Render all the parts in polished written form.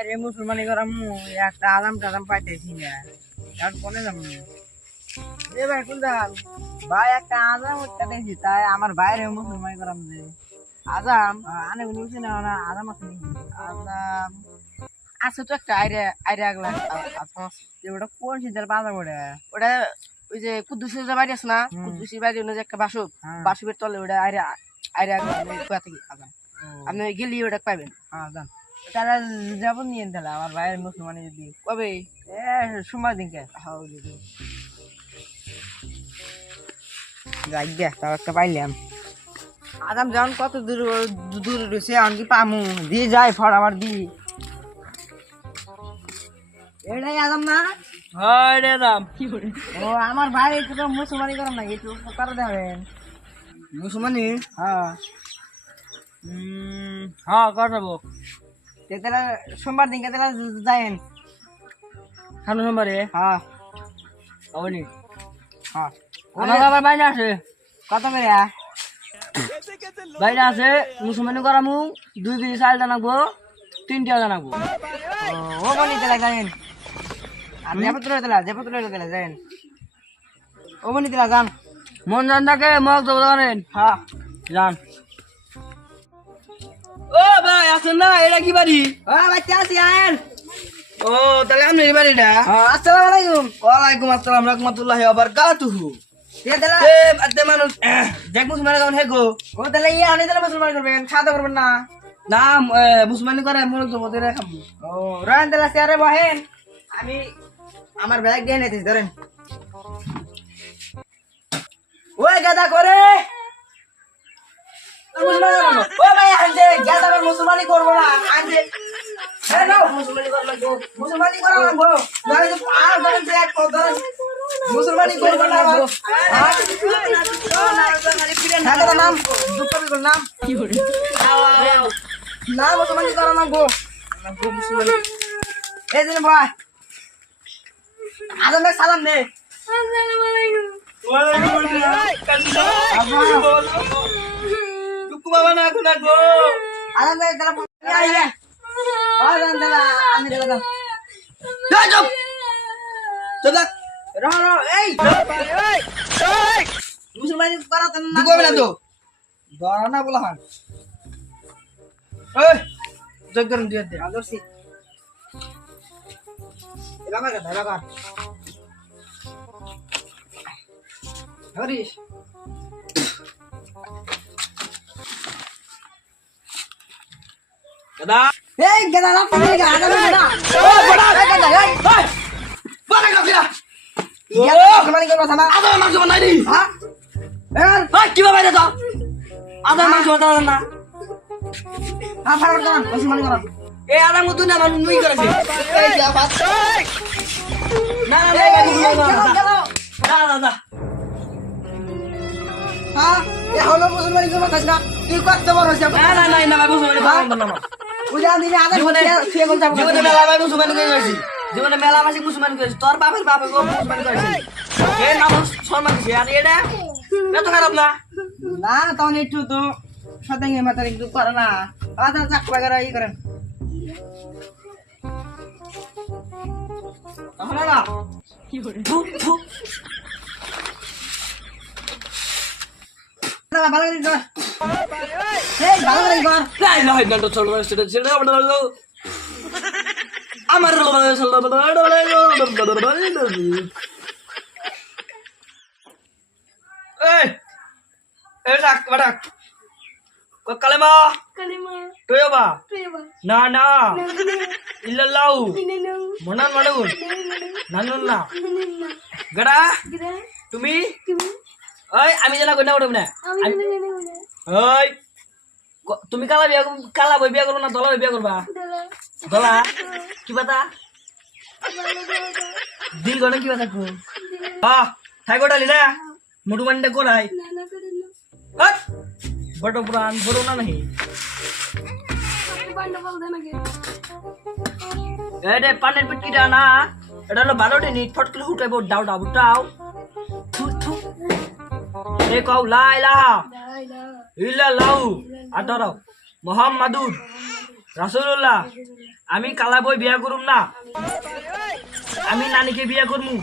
আরে মুসলমানি করাম একটা আরাম টারাম পাইতেছি না আর কোনে যাবো এ ভাই কোন যান ভাই একটা আজাম উঠতেছি তাই আমার বাইরে মুসলমানি করাম যে আজাম আনে বলছি না না আজাম আছে নাকি আজাম আছে তো একটা আইরে আইরে আগলা আচ্ছা ওটা কোন সিদ্ধার বাজার ওটা ওই যে কুদ্দুসের যে বাড়ি আছে না কুদ্দুসের বাড়ি যে একটা বাসব বাসবের তলে ওটা আইরে আইরে আগলা কোথা থেকে আজাম আপনি গেলি ওটা পাইবেন হ্যাঁ যান তারা যাবো নিয়ে তাহলে আমার ভাইয়ের মুসলমানি যদি কবে সোমবার দিনকে যাইগে তাও একটা পাইলাম আদাম যখন কত দূর দূর রয়েছে আমি পামু দিয়ে যায় ফর আমার দি এটাই আদাম না হয় রে রাম ও আমার ভাই একটু তো মুসলমানি করেন নাকি একটু করে দেবেন মুসলমানি হ্যাঁ হ্যাঁ করবো তাহলে সোমবার দিনকে তাহলে যাইন খানো নম্বরে হ্যাঁ অবনি হ্যাঁ আমার আবার বাইরে আছে কত করে বাইরে আছে মুসলমানি করামু 2 কেজি চাল জানাবো 3 টাকা জানাবো ও বলি তাহলে যাইন আর জেপত্র দিলা যাইন ও বলি দিলা যান মন জান থাকে মগ তো জানেন হ্যাঁ জান ও ভাই আছেন না এটা কি বাড়ি ও বাচ্চা আছি আয়েন ও তাহলে আপনি এই বাড়িটা আসসালামু আলাইকুম ওয়ালাইকুম আসসালাম রাহমাতুল্লাহি ওয়া বারাকাতুহু কে দিলা এ আদে মানুষ দেখ মুসলমান কেমন হে গো ও তাহলে ইয়া আনি তাহলে মুসলমান করবেন খাওয়া করবেন না না মুসলমানি করে মনে জমতে রেখাম ও রান তাহলে চেয়ারে বহেন আমি আমার ব্যাগ দিয়ে নিতেছি ধরেন ওই গাদা করে ও ভাই আনছে গাদা করে মুসলমানি করবো না আনছে মুসলমানি করা লাগবো ধরে তো আর ধরেন যে এক ধরেন মুসলমানি করবো না নাম দুটো নাম কি করে না মুসলমানি করা লাগবো মুসলমানি এই যে ভাই আদম ভাই সালাম দে বাবা না কোনা গো আদম ভাই তারা আইয়া আদম দাদা আমি দাদা চুপ চুপ থাক রহ এই মুসলমানি করা তো না কবে না তো ধরা না বলা হয় এই যোগ করুন দিয়ে দে আদর্শি এলাকা কথা এলাকা হরিশ দাদা এই গেদা না তুমি গাদা না ও বড় গেদা এই বাবা কাফিয়া গেদা মুসলমানি করব থামা আদা মাংস বানাই দি হ্যাঁ এর হ্যাঁ কি বাবা রে তো আদা মাংস বানাই না হ্যাঁ ফারাক দান মুসলমানি করব এ আদা মত না মানুষ নুই করেছে এই কি আবাদ না না না না না হ্যাঁ এ হলো মুসলমানি করব না তুই কত বড় হইছ না না না না বাবু সুমানি করব না উজান দিনে আদা ফিরে কোন যাব জীবনে মেলা ভাই মুসলমান করেছি জীবনে মেলা মাসি মুসলমান করেছি তোর বাপের বাপে গো মুসলমান করেছি এ নাম সম্মান দিছে আর এটা এত খারাপ না না তখন একটু তো সদাঙ্গে মাথার একটু করে না আদা চাক বাগারা ই করেন তাহলে না কি করে ফু না ভালো করে কর এই ভালো করে কর নাই না না তো চলো সেটা সেটা আমার এই এই রাখ বাড়া কালেমা টয়বা না না ইল্লাল্লাহু মনান মাডুন নানুন না গড়া তুমি ওই আমি জানা কই না ওড়ব না ওই তুমি কালা বই বিয়া করো না দলা বই বিয়া করবা দলা কি বাতা দিল গনে কি বাতা কো হ্যাঁ থাই গোটালি না মুটু মান্ডে কোরাই হট বড় পুরান বড় না নাহি এডে পানের পিটিটা না এটা হলো ভালো দিন ফটকলে উঠাইবো দাও দাও উঠাও থু থু এ কও লা ইলাহা ইল্লাল্লাহু আদর মুহাম্মাদুর রাসূলুল্লাহ আমি কালা বই বিয়া করুম না, আমি নানিকে বিয়া করমু।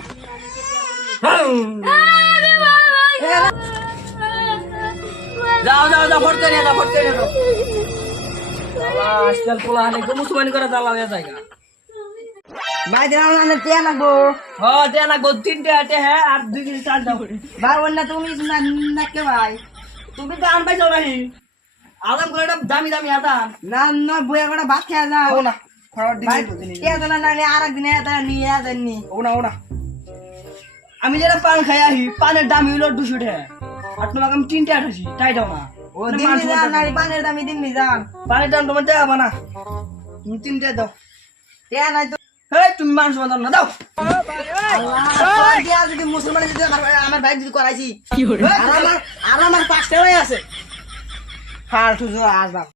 যাও যাও যাও ফট করে যাও ফট করে যাও আজকাল পোলা হানে গো মুসলমান করে জ্বালা হয়ে যায়। ভাই দিলাম না টিয়া নাগবো হ্যাঁ দে না গো 3টে আটে হ্যাঁ আর 2 কেজি চাল দাও। ভাই বলনা তুমি না কে ভাই তুমি তো আনবাই যাও নাহি আদাম করে দামি দামি আদাম না না বইয়া করে ভাত খেয়ে যাও ও না খাবার ভাই দিন কে তো না নালে আরেকদিন এটা নিয়ে আসেননি ও না আমি যেটা পান খাই আহি পানের দাম হইলো 200 টাকা আর তোমাকে আমি 3টে আঠাছি তাই দাও না ও দিন যান নালে পানের দামি দিন যান পানের দাম তোমার দেওয়া না, তুমি 3টে দাও। টিয়া নাই তো হেই তুমি মানুষ বাঁধাও না দাও। আল্লাহ টিয়া যদি মুসলমান যদি আমার ভাই যদি করাইছি আর আমার 5টা হয়ে আছে ফালতু আসবাব